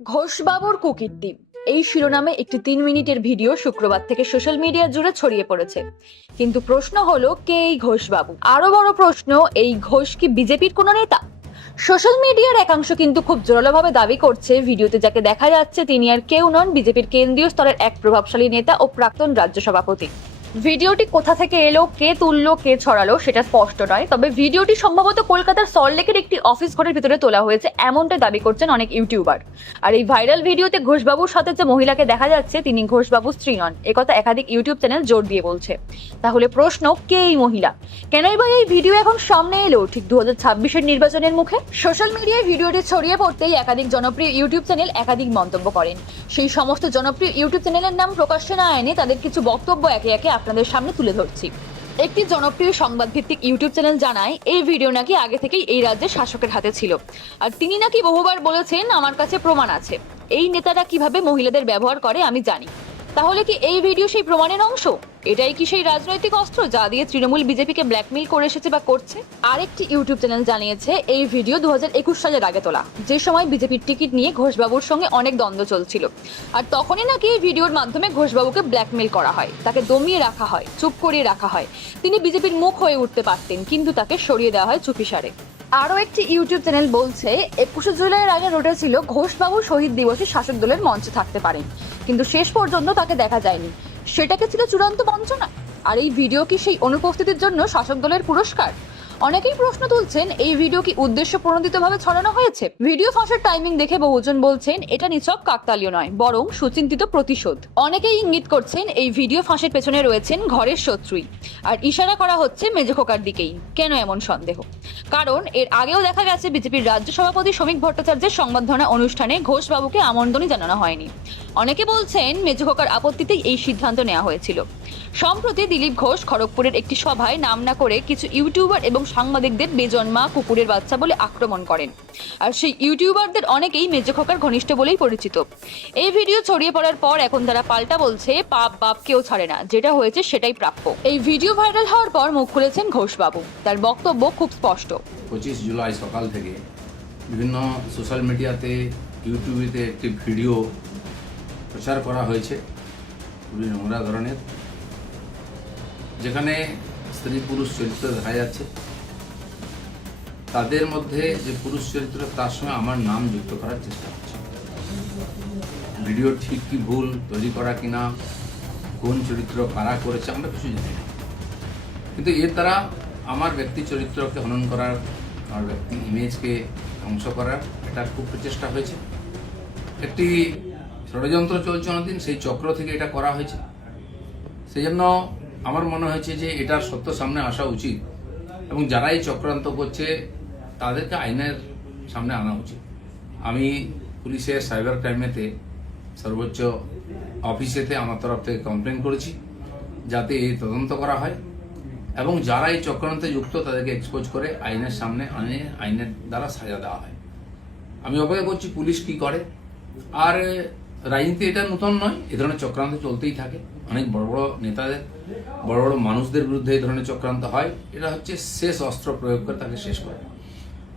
ঘোষবাবুর কুকীর্তি এই শিরোনামে একটি 3 মিনিটের ভিডিও শুক্রবার থেকে সোশ্যাল মিডিয়া জুড়ে ছড়িয়ে পড়েছে। কিন্তু প্রশ্ন হলো, কে এই ঘোষবাবু? আরো বড় প্রশ্ন, এই ঘোষ কি বিজেপির কোনো নেতা? সোশ্যাল মিডিয়ার একাংশ কিন্তু খুব জোরালোভাবে দাবি করছে, ভিডিওতে যাকে দেখা যাচ্ছে তিনি আর কেউ নন, বিজেপির কেন্দ্রীয় স্তরের এক প্রভাবশালী নেতা ও প্রাক্তন রাজ্য সভাপতি। ভিডিওটি কোথা থেকে এলো, কে তুললো, কে ছড়ালো সেটা স্পষ্ট নয়, তবে ভিডিওটি সম্ভবত কলকাতার সল্টলেকের একটি অফিস ঘরের ভিতরে তোলা হয়েছে, এমনটাই দাবি করছেন অনেক ইউটিউবার। আর এই ভাইরাল ভিডিওতে ঘোষবাবুর সাথে যে মহিলাকে দেখা যাচ্ছে তিনি ঘোষবাবুর স্ত্রী নন, একথা একাধিক ইউটিউব চ্যানেল জোর দিয়ে বলছে। তাহলে প্রশ্ন, কে এই মহিলা? কেনই বা এই ভিডিও এখন সামনে এলো ঠিক 2026-এর নির্বাচনের মুখে? সোশ্যাল মিডিয়ায় ভিডিওটি ছড়িয়ে পড়তেই একাধিক জনপ্রিয় ইউটিউব চ্যানেল একাধিক মন্তব্য করেন। সেই সমস্ত জনপ্রিয় ইউটিউব চ্যানেলের নাম প্রকাশ্যে না এনে তাদের কিছু বক্তব্য একে একে আপনাদের সামনে তুলে ধরছি। একটি জনপ্রিয় সংবাদ ভিত্তিক ইউটিউব চ্যানেল জানায়, এই ভিডিও নাকি আগে থেকেই এই রাজ্যের শাসকের হাতে ছিল, আর তিনি নাকি বহুবার বলেছেন আমার কাছে প্রমাণ আছে। এই নেতারা কিভাবে মহিলাদের ব্যবহার করে আমি জানি। তাহলে কি এই ভিডিও সেই প্রমাণের অংশ? এটাই কি সেই রাজনৈতিক অস্ত্র যা দিয়ে তৃণমূল বিজেপিকে ব্ল্যাকমেইল করে এসেছে বা করছে? আরেকটি ইউটিউব চ্যানেল জানিয়েছে, এই ভিডিও 2021 সালের আগে তোলা, যে সময় বিজেপির টিকিট নিয়ে ঘোষবাবুর সঙ্গে অনেক দ্বন্দ্ব চলছিল, আর তখনই নাকি এই ভিডিওর মাধ্যমে ঘোষবাবুকে ব্ল্যাকমেইল করা হয়, তাকে দমিয়ে রাখা হয়, চুপ করিয়ে রাখা হয়। তিনি বিজেপির মুখ হয়ে উঠতে পারতেন, কিন্তু তাকে সরিয়ে দেওয়া হয় চুপিসারে। আরও একটি ইউটিউব চ্যানেল বলছে, 21শে জুলাইয়ের আগে রটেছিল ঘোষবাবু শহীদ দিবসে শাসক দলের মঞ্চে থাকতে পারেন, কিন্তু শেষ পর্যন্ত তাকে দেখা যায়নি। সেটাকে ছিল চূড়ান্ত বঞ্চনা। আর এই ভিডিও কি সেই অনুপস্থিতির জন্য শাসক দলের পুরস্কার? অনেকেই প্রশ্ন তুলছেন, এই ভিডিও কি উদ্দেশ্য প্রণোদিতভাবে ছড়ানো হয়েছে? ভিডিও ফাঁসের টাইমিং দেখে বহুজন বলছেন এটা নিছক কাকতালীয় নয়, বরং সুচিন্তিত প্রতিশোধ। অনেকেই ইঙ্গিত করছেন এই ভিডিও ফাঁসের পেছনে রয়েছেন ঘরের শত্রুই, আর ইশারা করা হচ্ছে মেজখোকার দিকেই। কেন এমন সন্দেহ? কারণ এর আগেও দেখা গেছে বিজেপির রাজ্য সভাপতি শ্রমিক ভট্টাচার্যের সংবর্ধনা অনুষ্ঠানে ঘোষবাবুকে আমন্ত্রণই জানানো হয়নি। অনেকে বলছেন মেজখোকার আপত্তিতেই এই সিদ্ধান্ত নেওয়া হয়েছিল। সম্প্রতি দিলীপ ঘোষ খড়গপুরের একটি সভায় নাম না করে কিছু ইউটিউবার এবং সাংবাদিকদের বেজন্মা কুকুরের বাচ্চা বলে আক্রমণ করেন, আর সেই ইউটিউবারদের অনেকেই মেজখোকার ঘনিষ্ঠ বলেই পরিচিত। এই ভিডিও ছড়িয়ে পড়ার পর এখন তারা পাল্টা বলছে, পাপ বাপ কেউ ছাড়ে না, যেটা হয়েছে সেটাই প্রাপ্য। এই ভিডিও ভাইরাল হওয়ার পর মুখ খুলেছেন ঘোষবাবু, তার বক্তব্য খুব স্পষ্ট। 25 জুলাই সকাল থেকে বিভিন্ন সোশ্যাল মিডিয়াতে, ইউটিউবেতে একটি ভিডিও প্রচার করা হয়েছে খুবই নোংরা ধরনের, যেখানে স্ত্রী পুরুষ চরিত্র দেখা যাচ্ছে। তাদের মধ্যে যে পুরুষ চরিত্র, তার সঙ্গে আমার নাম যুক্ত করার চেষ্টা হচ্ছে। ভিডিও ঠিক কি ভুল তৈরি করা কিনা, কোন চরিত্র কারা করেছে আমরা কিছু জানি না, কিন্তু এর দ্বারা আমার ব্যক্তি চরিত্রকে হনন করার, আমার ব্যক্তি ইমেজকে ধ্বংস করার একটা খুব প্রচেষ্টা হয়েছে। একটি ষড়যন্ত্র চলছে অনেকদিন, সেই চক্র থেকে এটা করা হয়েছে। সেই জন্য আমার মনে হয়েছে যে এটার সত্য সামনে আসা উচিত, এবং যারা এই চক্রান্ত করছে তাদেরকে আইনের সামনে আনা উচিত। আমি পুলিশের সাইবার ক্রাইমেতে সর্বোচ্চ অফিসেতে আমার তরফ থেকে কমপ্লেন করেছি, যাতে এই তদন্ত করা হয় এবং যারা এই চক্রান্তে যুক্ত তাদেরকে এক্সপোজ করে আইনের সামনে আনে, আইনের দ্বারা সাজা দেওয়া হয়। আমি অপেক্ষা করছি পুলিশ কি করে। আর রাজনীতি এটা নতুন নয়, এ ধরনের চক্রান্ত চলতেই থাকে। অনেক বড় বড় নেতাদের, বড় বড় মানুষদের বিরুদ্ধে এই ধরনের চক্রান্ত হয়। এটা হচ্ছে শেষ অস্ত্র প্রয়োগ করে তাকে শেষ করে।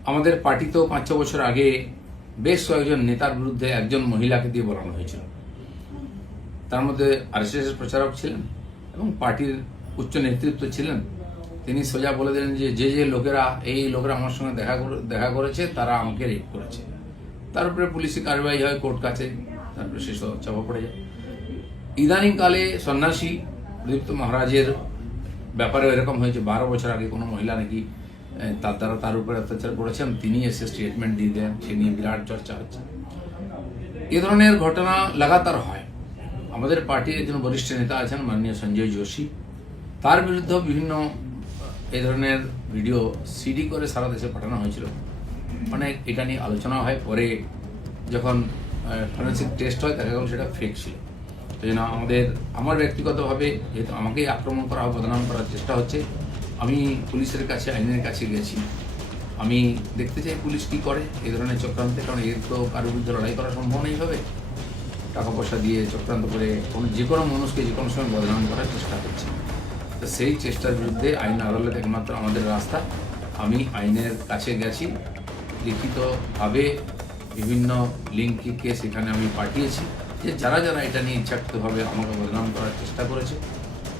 আমাদের পার্টিতেও 5-6 বছর আগে বেশ কয়েকজন নেতার বিরুদ্ধে একজন মহিলাকে দিয়ে বলানো হয়েছিল। তার মধ্যে আরএসএস এর প্রচারক ছিলেন এবং পার্টির উচ্চ নেতৃত্ব ছিলেন। তিনি সোজা বলে দিলেন যে যে লোকেরা, এই লোকেরা আমার সঙ্গে দেখা করেছে তারা আমাকে রেপ করেছে। তার উপরে পুলিশি কার্যবাহী হয়, কোর্ট কাছে, তারপরে শেষ চাপা পড়ে যায়। ইদানিংকালে সন্ন্যাসী প্রদীপ্ত মহারাজের ব্যাপারে এরকম হয়েছে, 12 বছর আগে কোনো মহিলা নাকি তার দ্বারা তার উপরে অত্যাচার করেছেন, তিনি এসে স্টেটমেন্ট দিয়ে দেন, সে নিয়ে বিরাট চর্চা হচ্ছে। এ ধরনের ঘটনা লাগাতার হয়। আমাদের পার্টির একজন বরিষ্ঠ নেতা আছেন মাননীয় সঞ্জয় যোশী, তার বিরুদ্ধে বিভিন্ন এই ধরনের ভিডিও সিডি করে সারা দেশে পাঠানো হয়েছিল। অনেক এটা নিয়ে আলোচনা হয়, পরে যখন ফরেন্সিক টেস্ট হয় দেখা গেল সেটা ফেক ছিল। সেই জন্য আমার ব্যক্তিগতভাবে যেহেতু আমাকেই আক্রমণ করা, বদনাম করার চেষ্টা হচ্ছে, আমি পুলিশের কাছে, আইনের কাছে গেছি। আমি দেখতে চাই পুলিশ কি করে এই ধরনের চক্রান্তে, কারণ এর তো কারোর বিরুদ্ধে লড়াই করা সম্ভব নেই ভাবে। টাকা পয়সা দিয়ে চক্রান্ত করে যে কোনো মানুষকে যে কোনো সময় বদনাম করার চেষ্টা করছে। তো সেই চেষ্টার বিরুদ্ধে আইন আদালত একমাত্র আমাদের রাস্তা। আমি আইনের কাছে গেছি, লিখিতভাবে বিভিন্ন লিঙ্ককে সেখানে আমি পাঠিয়েছি যে যারা যারা এটা নিয়ে ইচ্ছাকৃতভাবে আমাকে বদনাম করার চেষ্টা করেছে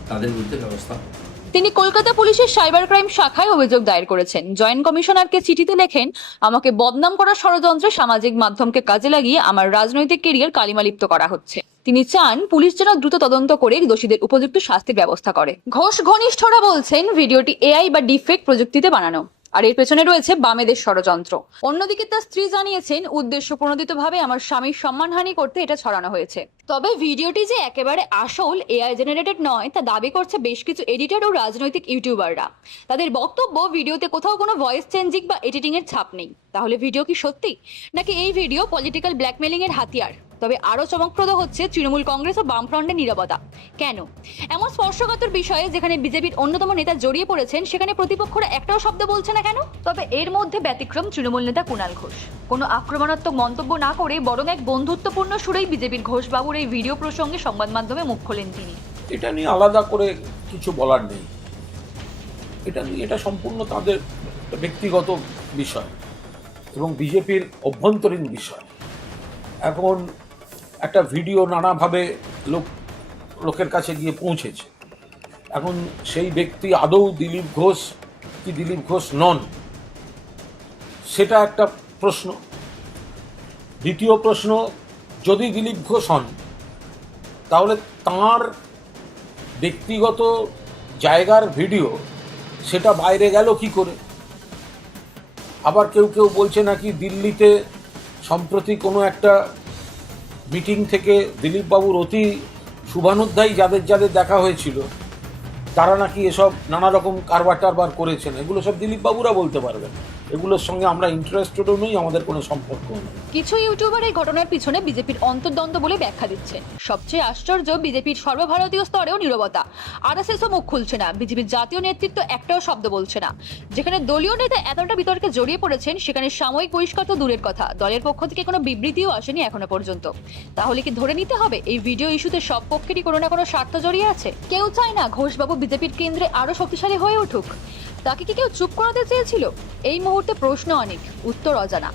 তাদের বিরুদ্ধে ব্যবস্থা হবে। তিনি কলকাতা পুলিশের সাইবার ক্রাইম শাখায় অভিযোগ দায়ের করেছেন। জয়েন্ট কমিশনারকে চিঠিতে লেখেন, আমাকে বদনাম করার ষড়যন্ত্রে সামাজিক মাধ্যমকে কাজে লাগিয়ে আমার রাজনৈতিক কেরিয়ার কালিমালিপ্ত করা হচ্ছে। তিনি চান পুলিশ যেন দ্রুত তদন্ত করে দোষীদের উপযুক্ত শাস্তির ব্যবস্থা করে। ঘোষ ঘনিষ্ঠরা বলছেন ভিডিওটি এআই বা ডিফেক্ট প্রযুক্তিতে বানানো, আর এর পেছনে রয়েছে বামেদের ষড়যন্ত্র। অন্যদিকে তার স্ত্রী জানিয়েছেন, উদ্দেশ্য প্রণোদিতভাবে আমার স্বামীর সম্মানহানি করতে এটা ছড়ানো হয়েছে। তবে ভিডিওটি যে একেবারে আসল এআই জেনারেটেড নয় তা দাবি করছে বেশ কিছু এডিটর ও রাজনৈতিক ইউটিউবাররা। তাদের বক্তব্য, ভিডিওতে কোথাও কোনো ভয়েস চেঞ্জিং বা এডিটিং এর ছাপ নেই। তাহলে ভিডিও কি সত্যি, নাকি এই ভিডিও পলিটিক্যাল ব্ল্যাকমেলিং এর হাতিয়ার? তবে আরো চমকপ্রদ হচ্ছে তৃণমূল কংগ্রেস ও বামফ্রন্টের নীরবতা। কেন? এমন স্পর্শকাতর বিষয়ে যেখানে বিজেপির অন্যতম নেতা জড়িয়ে পড়েছেন, সেখানে প্রতিপক্ষরা একটাও শব্দ বলছে না কেন? তবে এর মধ্যে ব্যতিক্রম তৃণমূল নেতা কুণাল ঘোষ। কোনো আক্রমণাত্মক মন্তব্য না করে বরং এক বন্ধুত্বপূর্ণ সুরেই বিজেপির ঘোষবাবুর এই ভিডিও প্রসঙ্গে সংবাদ মাধ্যমে মুখ খোলেন তিনি। এটা নিয়ে আলাদা করে কিছু বলার নেই। এটা সম্পূর্ণ তাদের ব্যক্তিগত বিষয় এবং বিজেপির অভ্যন্তরীণ বিষয়। এখন একটা ভিডিও নানাভাবে লোকের কাছে গিয়ে পৌঁছেছে। এখন সেই ব্যক্তি আদৌ দিলীপ ঘোষ কি দিলীপ ঘোষ নন, সেটা একটা প্রশ্ন। দ্বিতীয় প্রশ্ন, যদি দিলীপ ঘোষ হন তাহলে তাঁর ব্যক্তিগত জায়গার ভিডিও সেটা বাইরে গেল কি করে? আবার কেউ কেউ বলছে নাকি দিল্লিতে সম্প্রতি কোনো একটা মিটিং থেকে দিলীপবাবুর অতি শুভানুধ্যায়ী যাদের দেখা হয়েছিল তারা নাকি এসব নানা রকম কারবার টারবার করেছেন। এগুলো সব দিলীপবাবুরা বলতে পারবেন। এগুলোর সঙ্গে আমরা ইন্টারেস্টেডও নই, আমাদের কোনো সম্পর্ক নেই। কিছু ইউটিউবার এই ঘটনার পিছনে বিজেপির অন্তর্দ্বন্দ্ব বলে ব্যাখ্যা দিচ্ছেন। সবচেয়ে আশ্চর্য, বিজেপির সর্বভারতীয় স্তরেও নীরবতা। আরএসএসও মুখ খুলছে না, বিজেপির জাতীয় নেতৃত্ব একটাও শব্দ বলছে না। যেখানে দলীয় নেতা এতটা বিতর্কে জড়িয়ে পড়েছেন, সেখানে সাময়িক বহিষ্কার তো দূরের কথা, দলের পক্ষ থেকে কোনো বিবৃতিও আসেনি এখনো পর্যন্ত। তাহলে কি ধরে নিতে হবে এই ভিডিও ইস্যুতে সব পক্ষেরই কোনো না কোনো স্বার্থ জড়িয়ে আছে? কেউ চায় না ঘোষবাবু বিজেপির কেন্দ্রে আরো শক্তিশালী হয়ে উঠুক। তাকে কি কেউ চুপ করাতে চেয়েছিল? এই মুহূর্তে প্রশ্ন অনেক, উত্তর অজানা।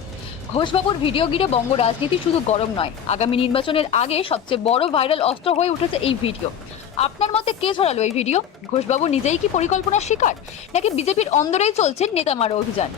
ঘোষবাবুর ভিডিও ঘিরে বঙ্গ রাজনীতি শুধু গরম নয়, আগামী নির্বাচনের আগে সবচেয়ে বড় ভাইরাল অস্ত্র হয়ে উঠেছে এই ভিডিও। আপনার মতে কে ছড়ালো এই ভিডিও? ঘোষবাবু নিজেই কি পরিকল্পনার শিকার, নাকি বিজেপির অন্দরেই চলছে নেতা মারো অভিযান?